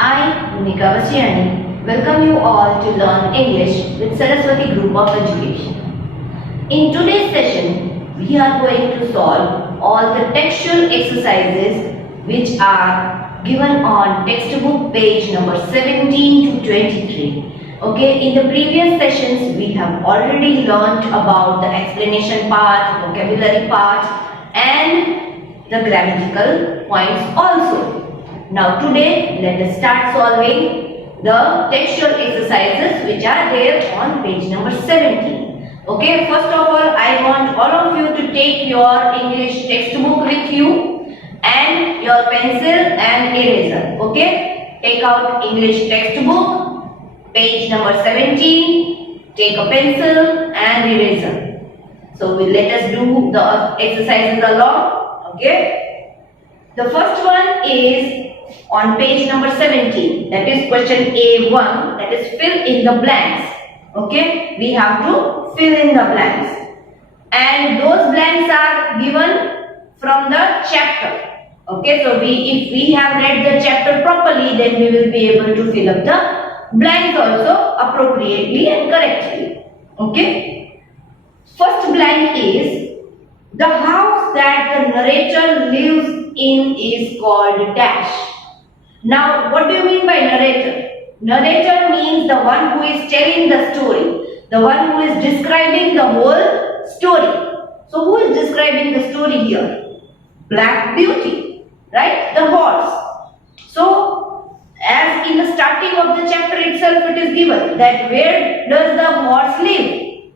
I, Bhumika Vasiani, welcome you all to learn English with Saraswati Group of Education. In today's session, we are going to solve all the textual exercises which are given on textbook page number 17 to 23. Okay, in the previous sessions, we have already learnt about the explanation part, vocabulary part, and the grammatical points also. Now today, let us start solving the textual exercises which are there on page number 17. Okay, first of all, I want all of you to take your English textbook with you and your pencil and eraser. Okay, take out English textbook, page number 17, take a pencil and eraser. So let us do the exercises along. Okay, the first one is on page number 17, that is question A1, that is fill in the blanks. Okay, we have to fill in the blanks, and those blanks are given from the chapter. Okay, so if we have read the chapter properly, then we will be able to fill up the blanks also appropriately and correctly. Okay, first blank is the house that the narrator lives in is called dash. Now, what do you mean by narrator? Narrator means the one who is telling the story, the one who is describing the whole story. So, who is describing the story here? Black Beauty, right? The horse. So, as in the starting of the chapter itself, it is given that where does the horse live?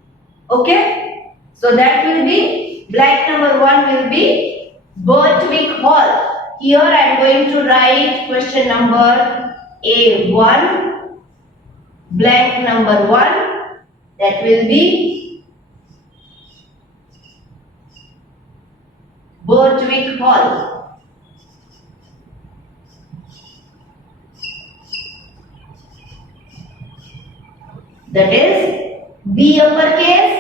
Okay? So, that will be, blank number 1 will be Birtwick Hall. Here I am going to write question number A1, blank number 1, that will be Birtwick Hall. That is B uppercase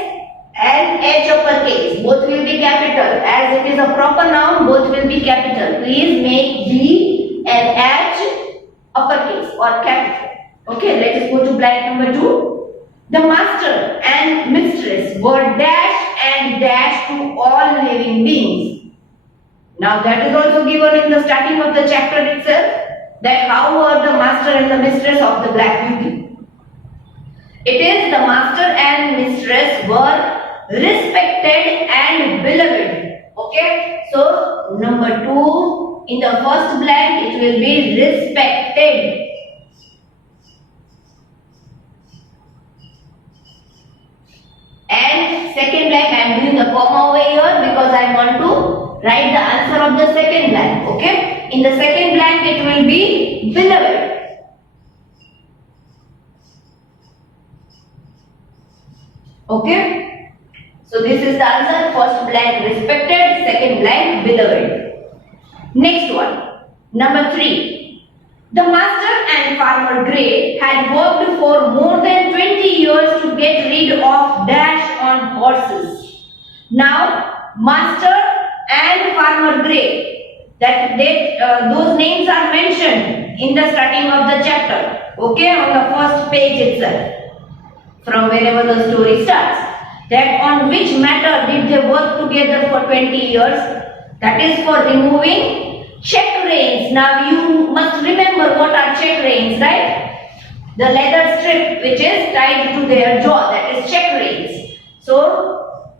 and H uppercase, both will be capital. As it is a proper noun, both will be capital. Please make B and H uppercase or capital. Okay, let us go to blank number 2. The master and mistress were dash and dash to all living beings. Now that is also given in the starting of the chapter itself, that how were the master and the mistress of the Black Beauty. It is the master and mistress were respected and beloved. Okay, so number 2 in the first blank it will be respected. And second blank I am doing a comma over here because I want to write the answer of the second blank. Okay, in the second blank it will be beloved. Okay, so this is the answer. First blank respected, second blank beloved. Next one, number 3. The master and Farmer Gray had worked for more than 20 years to get rid of dash on horses. Now, master and Farmer Gray, those names are mentioned in the starting of the chapter. Okay, on the first page itself, from wherever the story starts, that on which matter did they work together for 20 years? That is for removing check reins. Now you must remember what are check reins, right? The leather strip which is tied to their jaw, that is check reins. So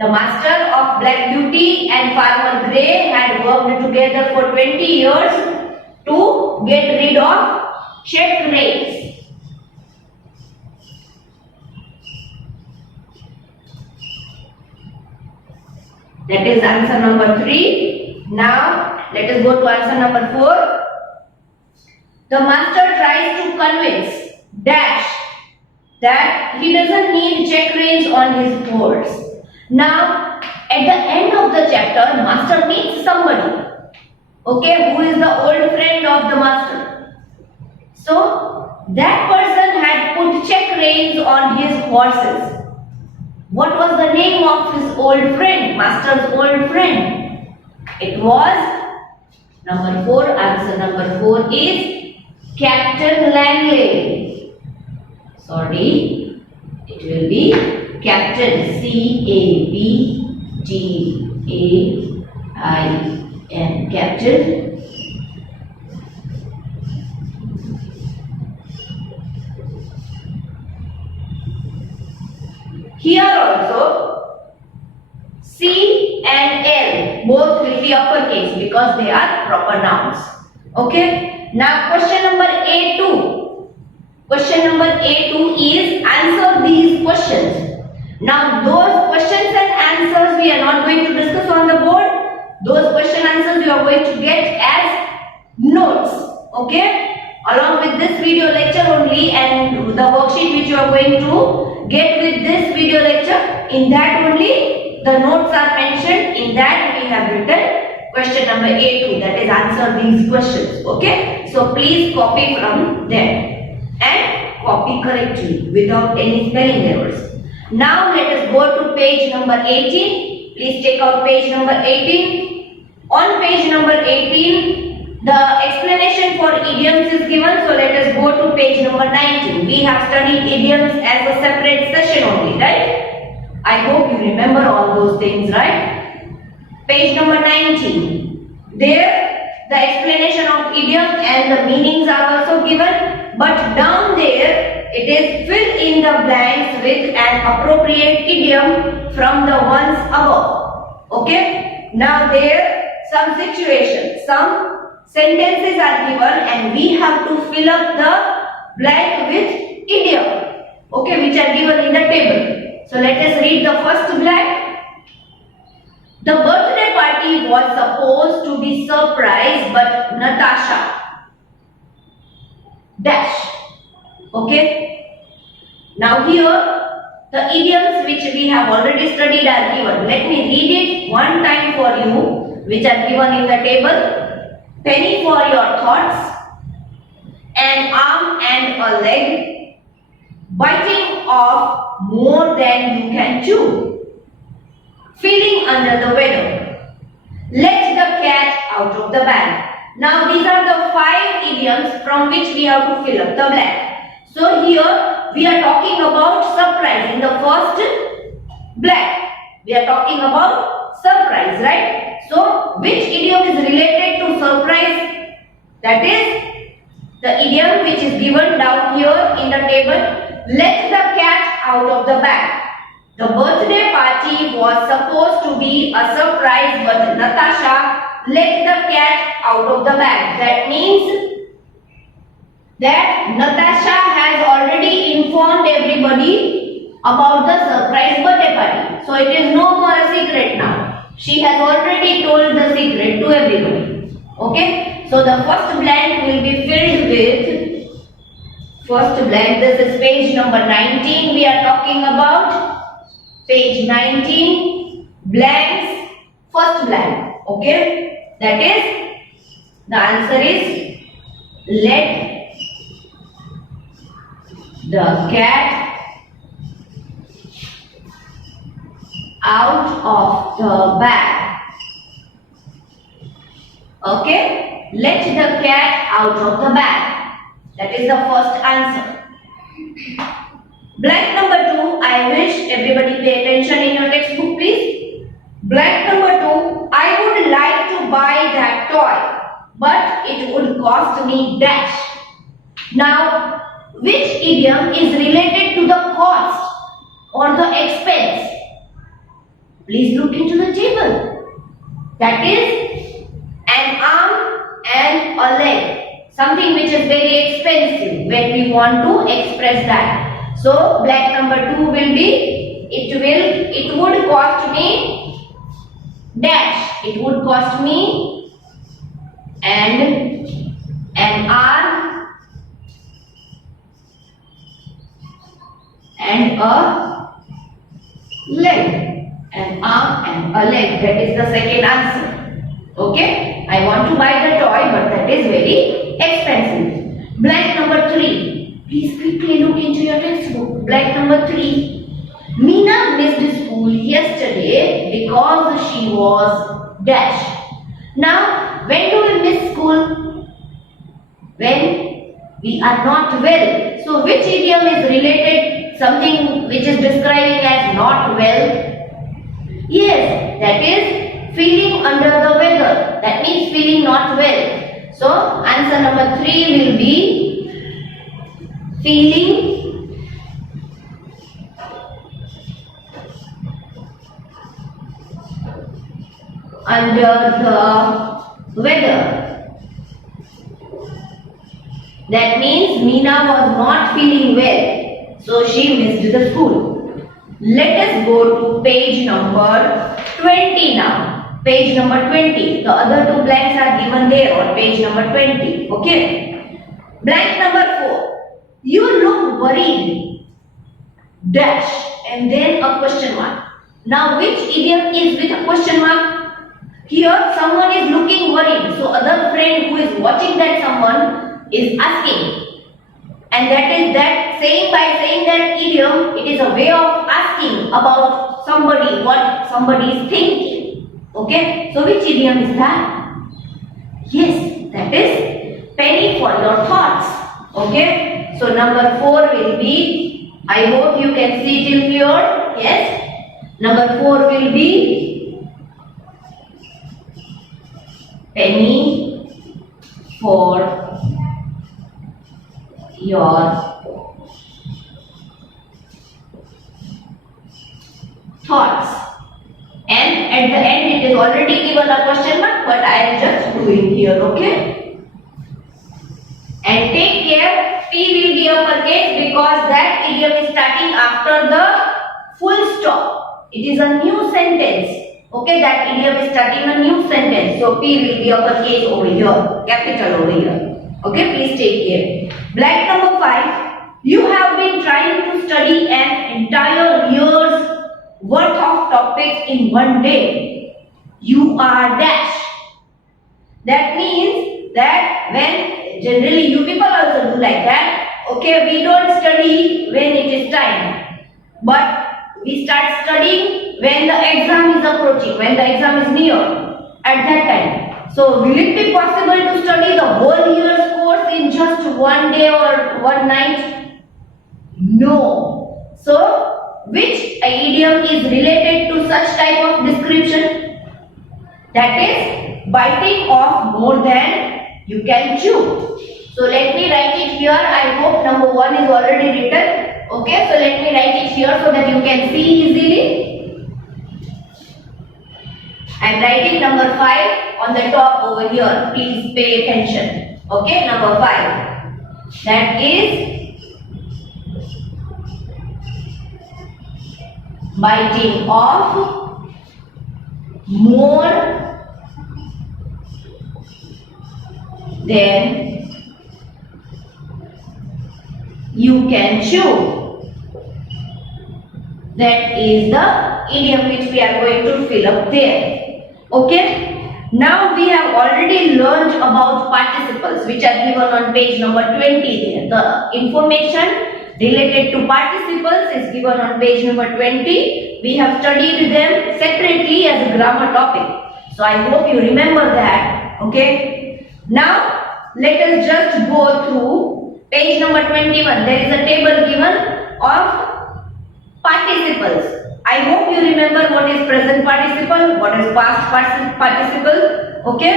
the master of Black Beauty and Farmer Gray had worked together for 20 years to get rid of check reins. That is answer number 3. Now let us go to answer number 4. The master tries to convince dash that he doesn't need check reins on his horse. Now at the end of the chapter, master meets somebody, okay, who is the old friend of the master. So that person had put check reins on his horses. What was the name of his old friend, master's old friend? It was number 4. Answer number 4 is Captain Langley. Sorry, it will be Captain. C-A-B-T-A-I-N. Captain. Here also C and L both will be uppercase because they are proper nouns. Okay. Now question number A2. Question number A2 is answer these questions. Now those questions and answers we are not going to discuss on the board. Those question answers you are going to get as notes. Okay. Along with this video lecture only and the worksheet which you are going to get with this video lecture, in that only the notes are mentioned. In that we have written question number A2, that is answer these questions. Okay. So please copy from there and copy correctly without any spelling errors. Now let us go to page number 18. Please take out page number 18. On page number 18, the explanation for idioms is given. So let us go to page number 19. We have studied idioms as a separate session only, right? I hope you remember all those things, right? Page number 19. There the explanation of idiom and the meanings are also given. But down there it is fill in the blanks with an appropriate idiom from the ones above. Okay. Now there some situations, some sentences are given and we have to fill up the blank with idiom, okay, which are given in the table. So let us read the first blank. The birthday party was supposed to be surprise, but Natasha dash. Okay. Now here the idioms which we have already studied are given. Let me read it one time for you, which are given in the table. Penny for your thoughts, an arm and a leg, biting off more than you can chew, feeling under the weather, let the cat out of the bag. Now these are the 5 idioms from which we have to fill up the blank. So here we are talking about surprise in the first blank. We are talking about surprise, right? So which idiom is related to surprise? That is the idiom which is given down here in the table. Let the cat out of the bag. The birthday party was supposed to be a surprise, but Natasha let the cat out of the bag. That means that Natasha has already informed everybody about the surprise birthday party. So it is no more a secret now. She has already told the secret to everybody. Okay. So the first blank will be filled with first blank. This is page number 19. We are talking about page 19 blanks. First blank. Okay. That is the answer is let the cat out of the bag. Okay, let the cat out of the bag. That is the first answer. Blank number 2, I wish everybody pay attention in your textbook, please. Blank number 2, I would like to buy that toy, but it would cost me dash. Now, which idiom is related to the cost or the expense? Please look into the table. That is an arm and a leg. Something which is very expensive when we want to express that. So blank number 2 will be it would cost me dash. It would cost me and an arm and a leg. An arm and a leg. That is the second answer. Okay. I want to buy the toy, but that is very expensive. Blank number 3. Please quickly look into your textbook. Blank number 3. Meena missed school yesterday because she was dash. Now, when do we miss school? When We are not well. So which idiom is related, something which is describing as not well? Yes, that is feeling under the weather. That means feeling not well. So answer number 3 will be feeling under the weather. That means Meena was not feeling well, so she missed the school. Let us go to page number 20 now. Page number 20. The other two blanks are given there on page number 20. Okay. Blank number 4. You look worried. Dash and then a question mark. Now which idiom is with a question mark? Here someone is looking worried. So other friend who is watching that someone is asking. And that is that by saying that idiom, it is a way of asking about somebody, what somebody is thinking. Okay. So which idiom is that? Yes, that is penny for your thoughts. Okay. So number 4 will be, I hope you can see till here. Yes. Number 4 will be penny for your thoughts. And at the end it is already given a question mark, but I am just doing here. Okay. And take care, P will be uppercase because that idiom is starting after the full stop. It is a new sentence. Okay, that idiom is starting a new sentence. So P will be uppercase over here, capital over here. Okay, please take care. Blank number 5. You have been trying to study an entire year's worth of topics in one day. You are dash. That means that when generally you people also do like that. Okay, we don't study when it is time, but we start studying when the exam is approaching, when the exam is near, at that time. So will it be possible to study the whole year's course in just one day or one night? No. So which idiom is related to such type of description? That is biting off more than you can chew. So let me write it here. I hope number 1 is already written. Okay, so let me write it here so that you can see easily. I am writing number 5 on the top over here. Please pay attention. Okay, number 5. That is biting off more than you can chew. That is the idiom which we are going to fill up there. Okay. Now we have already learned about participles which are given on page number 20 there. The information related to participles is given on page number 20. We have studied them separately as a grammar topic. So I hope you remember that. Okay. Now let us just go through page number 21. There is a table given of participles. I hope you remember what is present participle, what is past participle. Okay.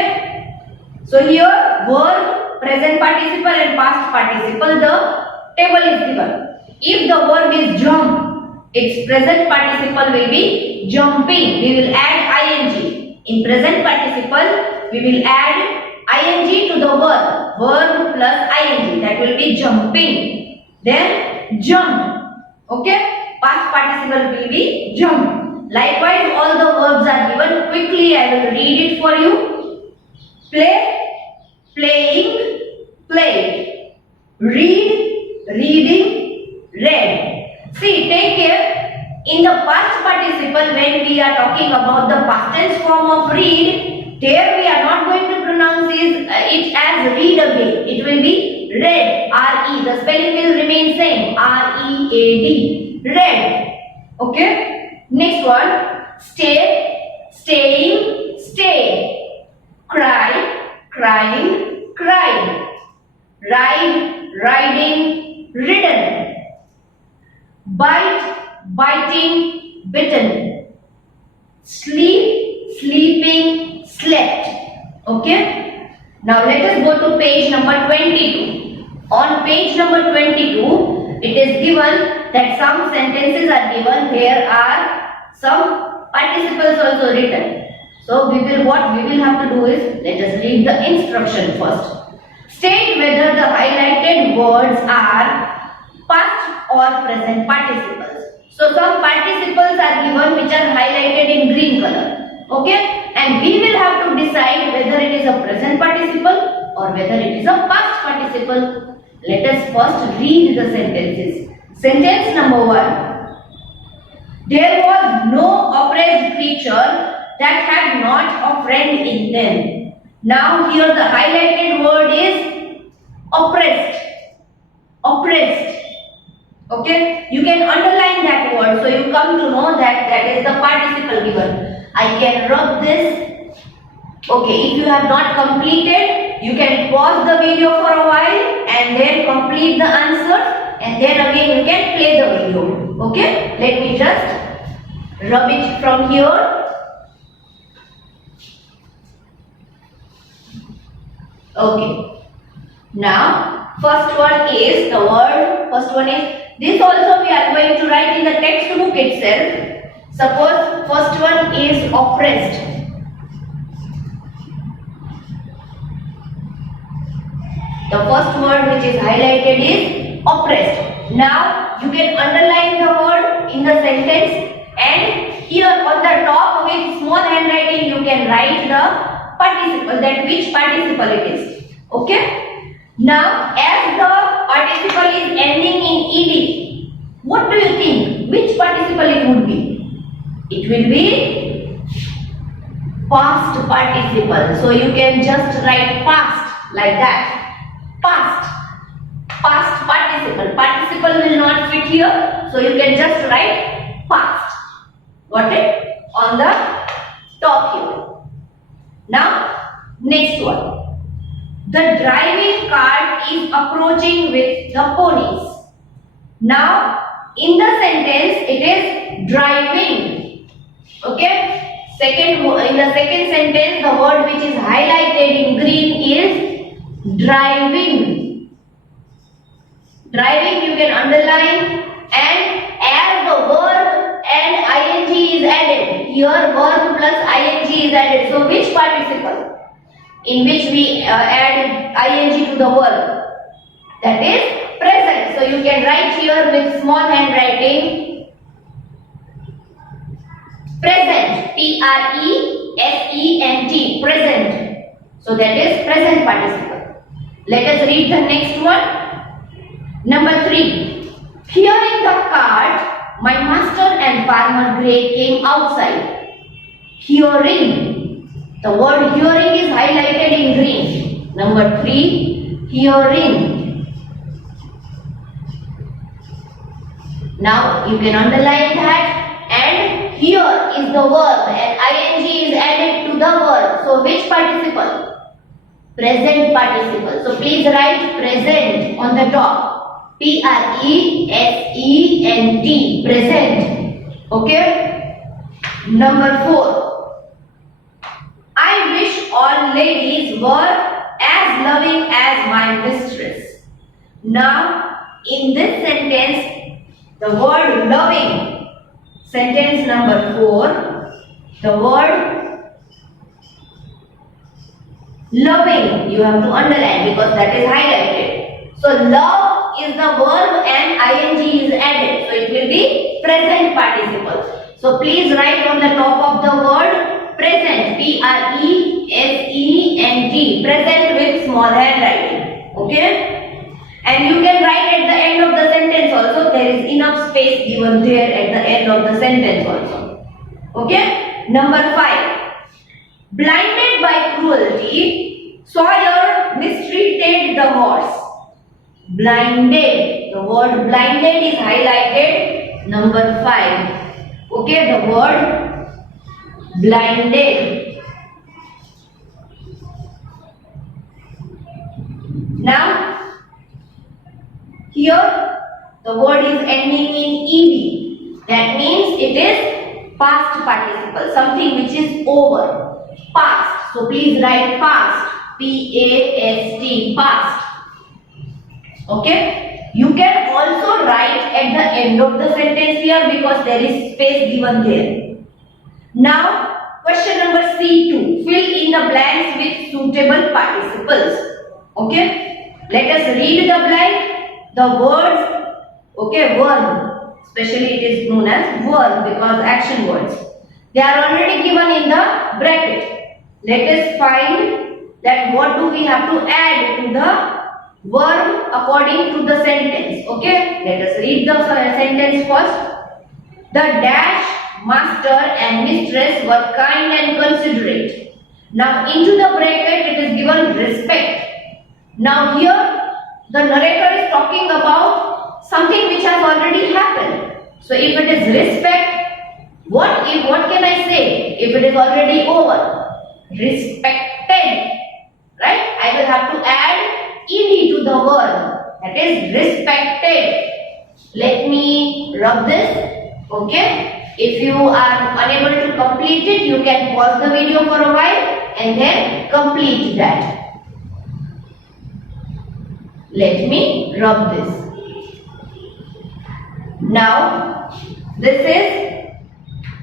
So here verb, present participle and past participle, the table is given. If the verb is jump, its present participle will be jumping. We will add ing. In present participle, we will add ing to the verb. Verb plus ing. That will be jumping. Then jump. Okay. Past participle will be jump. Likewise, all the verbs are given. Quickly, I will read it for you. Play, playing, played. Read, reading, read. See, take care. In the past participle, when we are talking about the past tense form of read, there we are not going to pronounce it as read again. It will be read. R-E. The spelling will remain same. R-E-A-D. Read. Okay. Next one. Stay, staying, stayed. Cry, crying, cried. Ride, riding, ridden. Bite, biting, bitten. Sleep, sleeping, slept. Okay. Now let us go to page number 22. On page number 22, it is given that some sentences are given. There are some participles also written. So what we will have to do is, let us read the instruction first. State whether the highlighted words are past or present participles. So some participles are given which are highlighted in green color. Okay, and we will have to decide whether it is a present participle or whether it is a past participle. Let us first read the sentences. Sentence number 1. There was no oppressed creature that had not a friend in them. Now here the highlighted word is oppressed. Oppressed. Okay, you can underline that word so you come to know that that is the participle given. I can rub this. Okay, if you have not completed, you can pause the video for a while and then complete the answer, and then again you can play the video. Okay, let me just rub it from here. Okay. Now, first one is the word. First one is this. Also, we are going to write in the textbook itself. Suppose first one is oppressed. The first word which is highlighted is oppressed. Now, you can underline the word in the sentence, and here on the top with small handwriting you can write the participle, that which participle it is. Okay. Now, as the participle is ending in ed, what do you think? Which participle it would be? It will be past participle. So you can just write past like that. Past. Past participle. Participle will not fit here. So you can just write past. Got it? On the top here. Now, next one. The driving cart is approaching with the ponies. Now, in the sentence, it is driving. Okay? In the second sentence, the word which is highlighted in green is driving. Driving you can underline, and as the verb and ing is added, here verb plus ing is added. So which participle in which we add ing to the verb? That is present. So you can write here with small handwriting present. Present. Present. So that is present participle. Let us read the next one. Number 3. Hearing the cart, my master and Farmer Gray came outside. Hearing. The word hearing is highlighted in green. Number 3. Hearing. Now you can underline that, and here is the verb and ing is added to the verb. So which participle? Present participle. So please write present on the top. Present. Present. Okay. Number 4. I wish all ladies were as loving as my mistress. Now, in this sentence, the word loving, sentence number 4, the word loving you have to underline because that is highlighted. So, love is the verb and ing is added. So, it will be present participle. So, please write on the top of the word present. Present. Present with small handwriting. Okay? And you can write at the end of the sentence also. There is enough space given there at the end of the sentence also. Okay? Number 5. Blinded by cruelty, Sawyer mistreated the horse. Blinded. The word blinded is highlighted. Number 5. Okay, the word blinded. Now, Here the word is ending in ed. That means it is past participle, something which is over, past. So please write past, P-A-S-T, past. Okay. You can also write at the end of the sentence here because there is space given there. Now, question number C2. Fill in the blanks with suitable participles. Okay. Let us read the blank. The words, okay, verb. Especially it is known as verb because action words. They are already given in the bracket. Let us find that what do we have to add to the verb according to the sentence. Okay, let us read the sentence first. The dash master and mistress were kind and considerate. Now into the bracket it is given respect. Now here the narrator is talking about something which has already happened. So if it is respect, what can I say if it is already over? Respected, right? I will have to add ed to the verb, that is respected. Let me rub this. Okay, if you are unable to complete it, you can pause the video for a while and then complete that. Let me rub this. Now this is,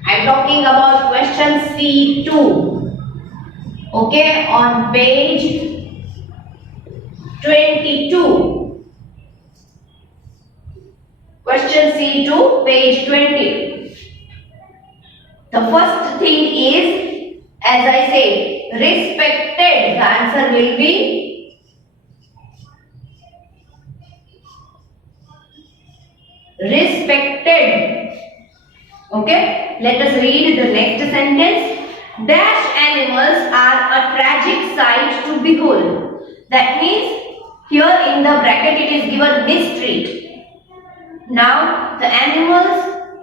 I am talking about question C2. Okay, on page 22. Question C2, page 20. The first thing is, as I say, respected. The answer will be respected. Okay, let us read the next sentence. Dash animals are a tragic sight to behold. That means here in the bracket it is given mistreat. Now the animals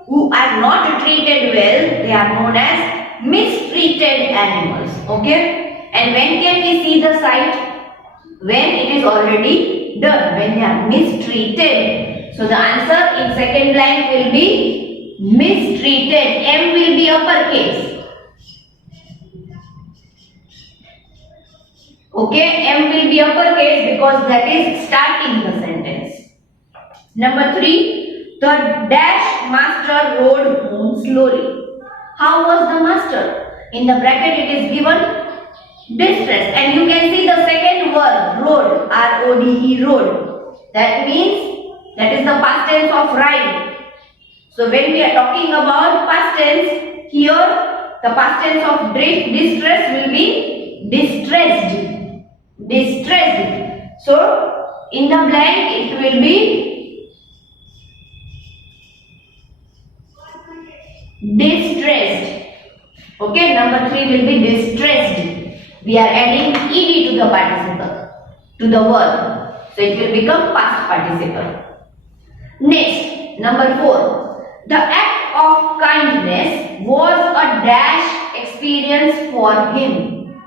who are not treated well, they are known as mistreated animals. Okay, and when can we see the sight? When it is already done, when they are mistreated. So the answer in second blank will be mistreated. M will be uppercase. Okay, M will be uppercase because that is starting the sentence. Number 3, the dash master rode home slowly. How was the master? In the bracket it is given distress, and you can see the second word rode, R-O-D-E, rode. That means that is the past tense of ride. So when we are talking about past tense, here the past tense of distress will be distressed. Distressed. So in the blank it will be distressed. Okay, number 3 will be distressed. We are adding ed to the participle, to the verb. So it will become past participle. Next, number 4. The act of kindness was a dash experience for him.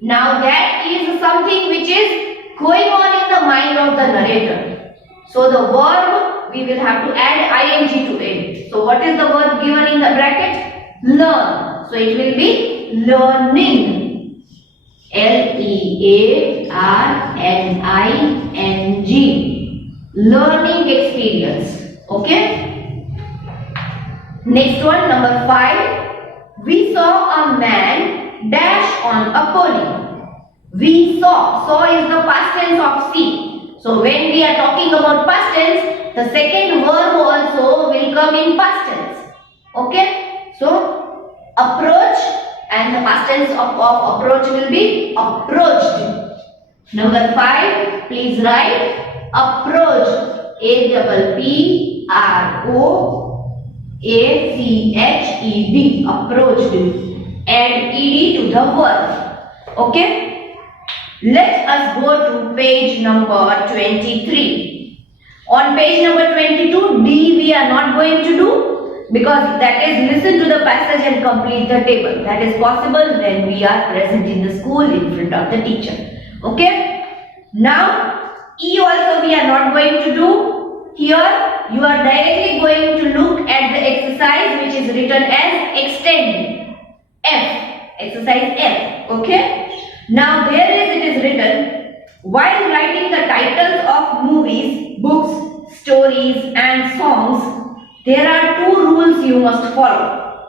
Now that is something which is going on in the mind of the narrator. So the verb, we will have to add ing to it. So what is the verb given in the bracket? Learn. So it will be learning. L-E-A-R-N-I-N-G. Learning experience. Okay. Next one, number 5. We saw a man dash on a pony. We saw. Saw is the past tense of see. So when we are talking about past tense, the second verb also will come in past tense. Okay. So approach, and the past tense of approach will be approached. Number 5, please write approach. A-P-P-R-O-A-C-H-E-D. Approached. Add ed to the verb. Okay. Let us go to page number 23. On page number 22, D we are not going to do because that is listen to the passage and complete the table. That is possible when we are present in the school in front of the teacher. Okay. Now E also we are not going to do. here you are directly going to look at the exercise which is written as extend. F. Exercise F. Okay. Now there it is written, while writing the titles of movies, books, stories and songs, there are two rules you must follow.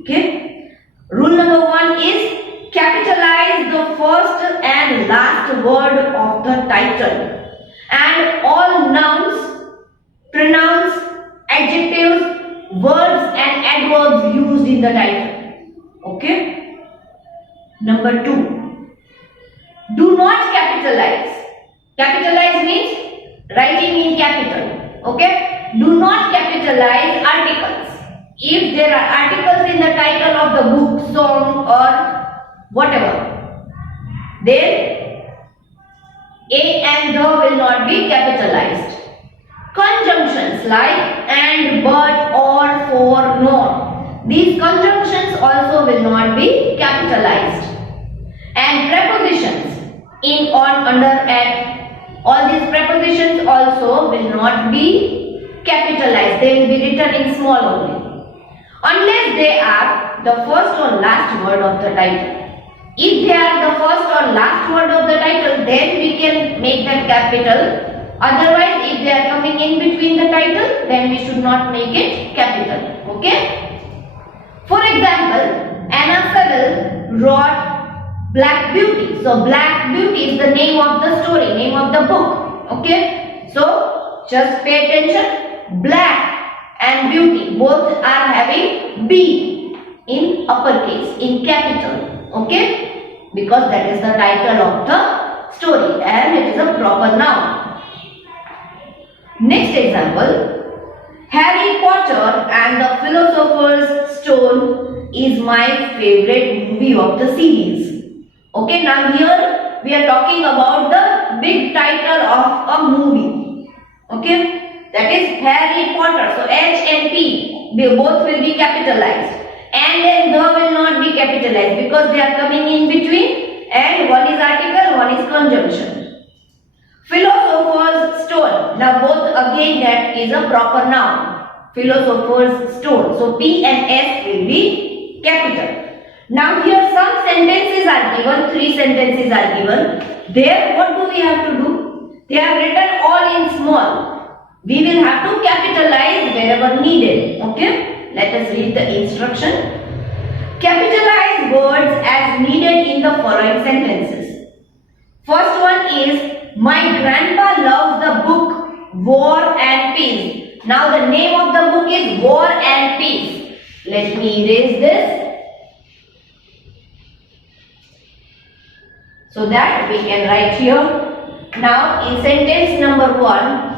Okay. Rule number 1 is capitalize the first and last word of the title and all nouns, pronouns, adjectives, words and adverbs used in the title. Okay. Number 2, do not capitalize. Capitalize means writing in capital. Okay. Do not capitalize articles. If there are articles in the title of the book, song or whatever, then a and the will not be capitalized. Conjunctions like and, but, or, for, nor, these conjunctions also will not be capitalized. And prepositions in, on, under, at, all these prepositions also will not be capitalized. They will be written in small only, unless they are the first or last word of the title. If they are the first or last word of the title, then we can make them capital. Otherwise, if they are coming in between the title, then we should not make it capital. Okay? For example, Anna Sewell wrote Black Beauty. So, Black Beauty is the name of the story, name of the book. Okay? So, just pay attention. Black and beauty both are having B in uppercase, in capital. Okay, because that is the title of the story and it is a proper noun. Next example, Harry Potter and the Philosopher's Stone is my favorite movie of the series. Okay, now here we are talking about the big title of a movie. Okay, that is Harry Potter. So H and P, they both will be capitalized. And the will not be capitalized because they are coming in between and one is article, one is conjunction. Philosopher's Stone. Now both again that is a proper noun. Philosopher's Stone. So P and S will be capital. Now here some sentences are given, 3 sentences are given. There what do we have to do? They are written all in small. We will have to capitalize wherever needed. Okay. Let us read the instruction. Capitalize words as needed in the following sentences. First one is, my grandpa loves the book War and Peace. Now the name of the book is War and Peace. Let me erase this so that we can write here. Now in sentence number 1,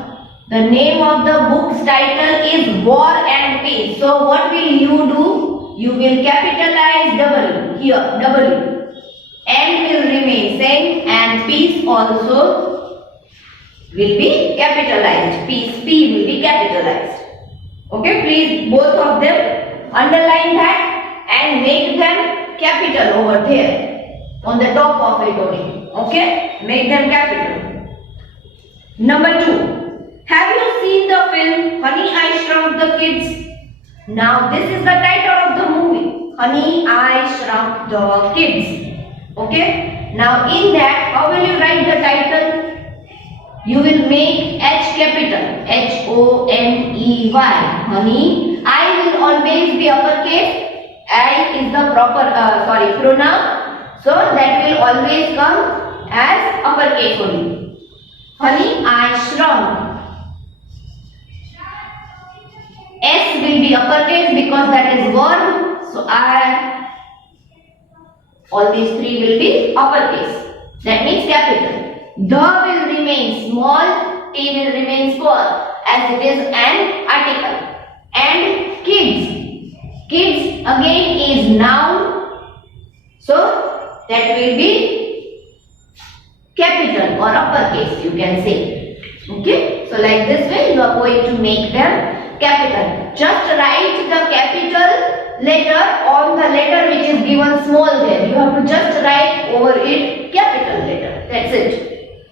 the name of the book's title is War and Peace. So what will you do? You will capitalize W here, W. And will remain same and peace also will be capitalized. Peace, P will be capitalized. Okay, please both of them underline that and make them capital over there on the top of it only. Okay, make them capital. Number 2. Have you seen the film Honey, I Shrunk the Kids? Now this is the title of the movie, Honey, I Shrunk the Kids. Okay. Now in that, how will you write the title? You will make H capital, Honey. Honey. I will always be uppercase. I is the proper pronoun. So that will always come as uppercase only. Honey, I shrunk. S will be uppercase because that is verb. So all these 3 will be uppercase. That means capital. The will remain small, T will remain small as it is an article. And kids. Kids again is noun. So that will be capital or uppercase you can say. Okay. So like this way you are going to make them capital. Just write the capital letter on the letter which is given small there. You have to just write over it capital letter. That's it.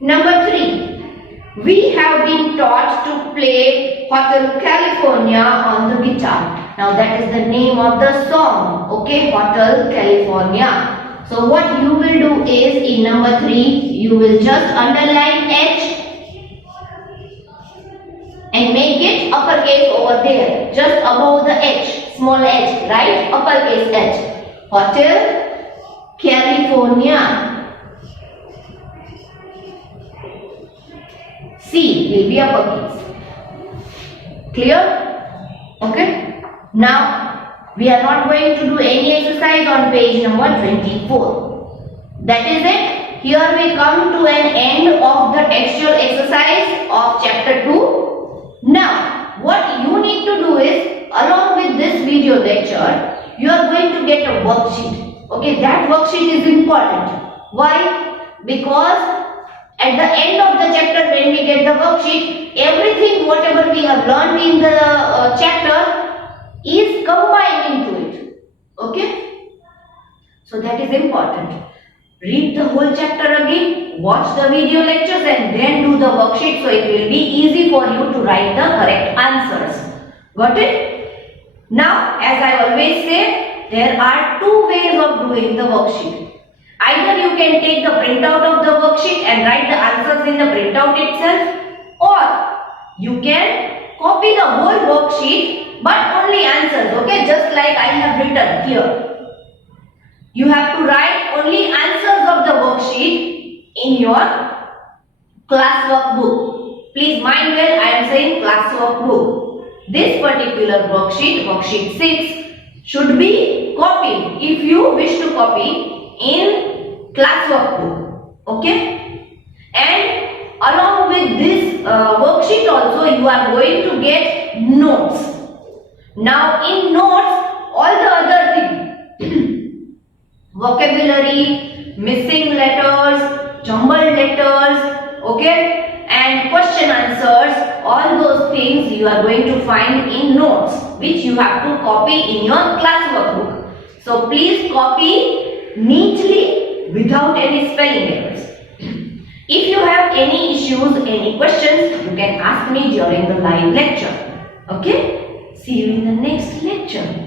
Number 3. we have been taught to play Hotel California on the guitar. Now that is the name of the song. Okay, Hotel California. So what you will do is in number 3, you will just underline H and make it uppercase over there, just above the H, small h, right? Uppercase H. Hotel California. C will be uppercase. Clear? Okay. Now we are not going to do any exercise on page number 24. That is it. Here we come to an end of the textual exercise of chapter 2. Now what you need to do is, along with this video lecture, you are going to get a worksheet. Okay, that worksheet is important. Why? Because at the end of the chapter, when we get the worksheet, everything whatever we have learned in the chapter is combined into it. Okay? So that is important. Read the whole chapter again, watch the video lectures and then do the worksheet, so it will be easy for you to write the correct answers. Got it? Now, as I always say, there are 2 ways of doing the worksheet. Either you can take the printout of the worksheet and write the answers in the printout itself, or you can copy the whole worksheet but only answers, okay, just like I have written here. You have to write only answers of the worksheet in your classwork book. Please mind well, I am saying classwork book. This particular worksheet, worksheet 6, should be copied if you wish to copy in classwork book. Okay? And along with this worksheet also, you are going to get notes. Now in notes, all the other things, vocabulary, missing letters, jumbled letters, okay, and question answers, all those things you are going to find in notes, which you have to copy in your classwork book. So please copy neatly without any spelling errors. If you have any issues, any questions, you can ask me during the live lecture. Okay? See you in the next lecture.